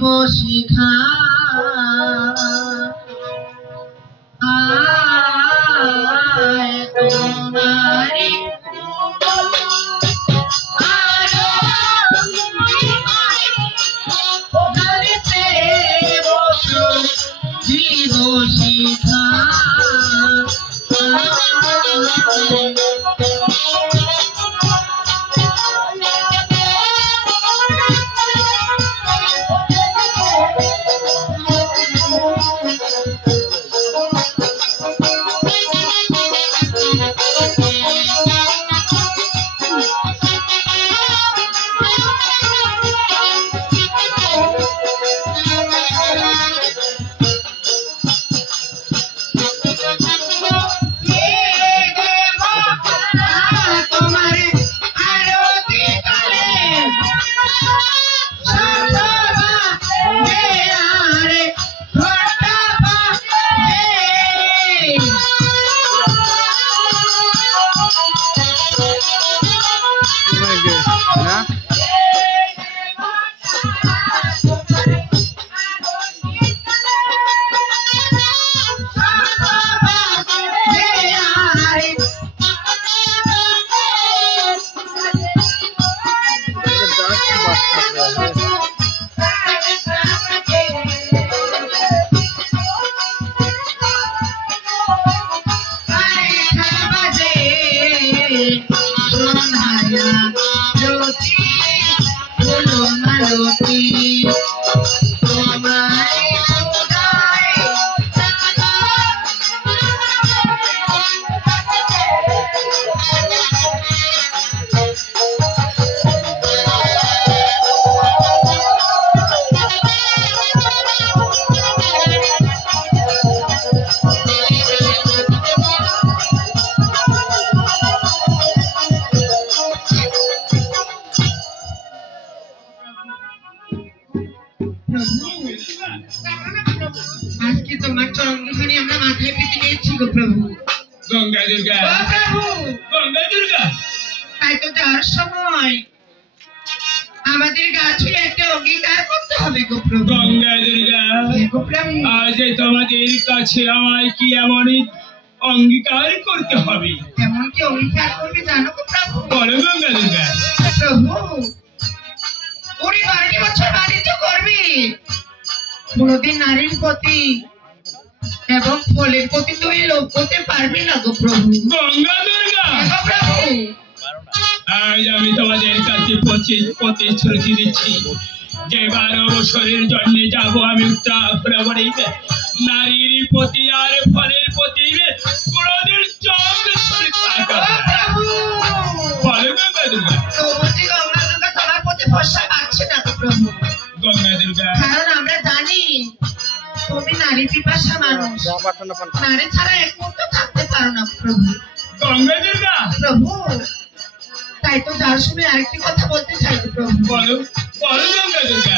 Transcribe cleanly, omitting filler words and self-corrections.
জীব শিখা তোমারি জীব শিখা আজকে তোমার চরণখানি আমরা মাথায় পেতে নিয়েছি গো প্রভু। গঙ্গা দুর্গা, প্রভু গঙ্গা দুর্গা, তাই তো যাওয়ার সময় আমাদের কাছে একটা অঙ্গীকার করতে হবে গো প্রভু। গঙ্গা দুর্গা, আজ তোমাদের কাছে আমায় কি এমন অঙ্গীকার করতে হবে? এমন কি অঙ্গীকার করবে জানো গো প্রভু? বলো গঙ্গা দুর্গা। প্রভু ওরে 12 বছর বাণিজ্য করবি, কোনদিন নারীর প্রতি এবং ফলের প্রতি তুই লোভ করতে পারবি না গো প্রভু। গঙ্গা দুর্গা, প্রভু আজ আমি তোমাদের কাছে প্রতিশ্রুতি দিচ্ছি যে 12 বছরের জন্য যাব আমি উত্তরাখণ্ডে। নারীর প্রতি আর ফলের প্রতি কোনদিন চোখ বলো গঙ্গা দুর্গা। গঙ্গা দুর্গা তোমার প্রতি ভরসা পাচ্ছে না গো প্রভু। গঙ্গা দুর্গা, কারণ আমরা জানি তুমি নারী পিপাসা মানুষ, নারী ছাড়া এক মুহূর্ত থাকতে পারো না প্রভু। গঙ্গা দুর্গা, প্রভু তাই তো যার সময় আরেকটি কথা বলতে চাই প্রভু। বলো বলো গঙ্গা দুর্গা।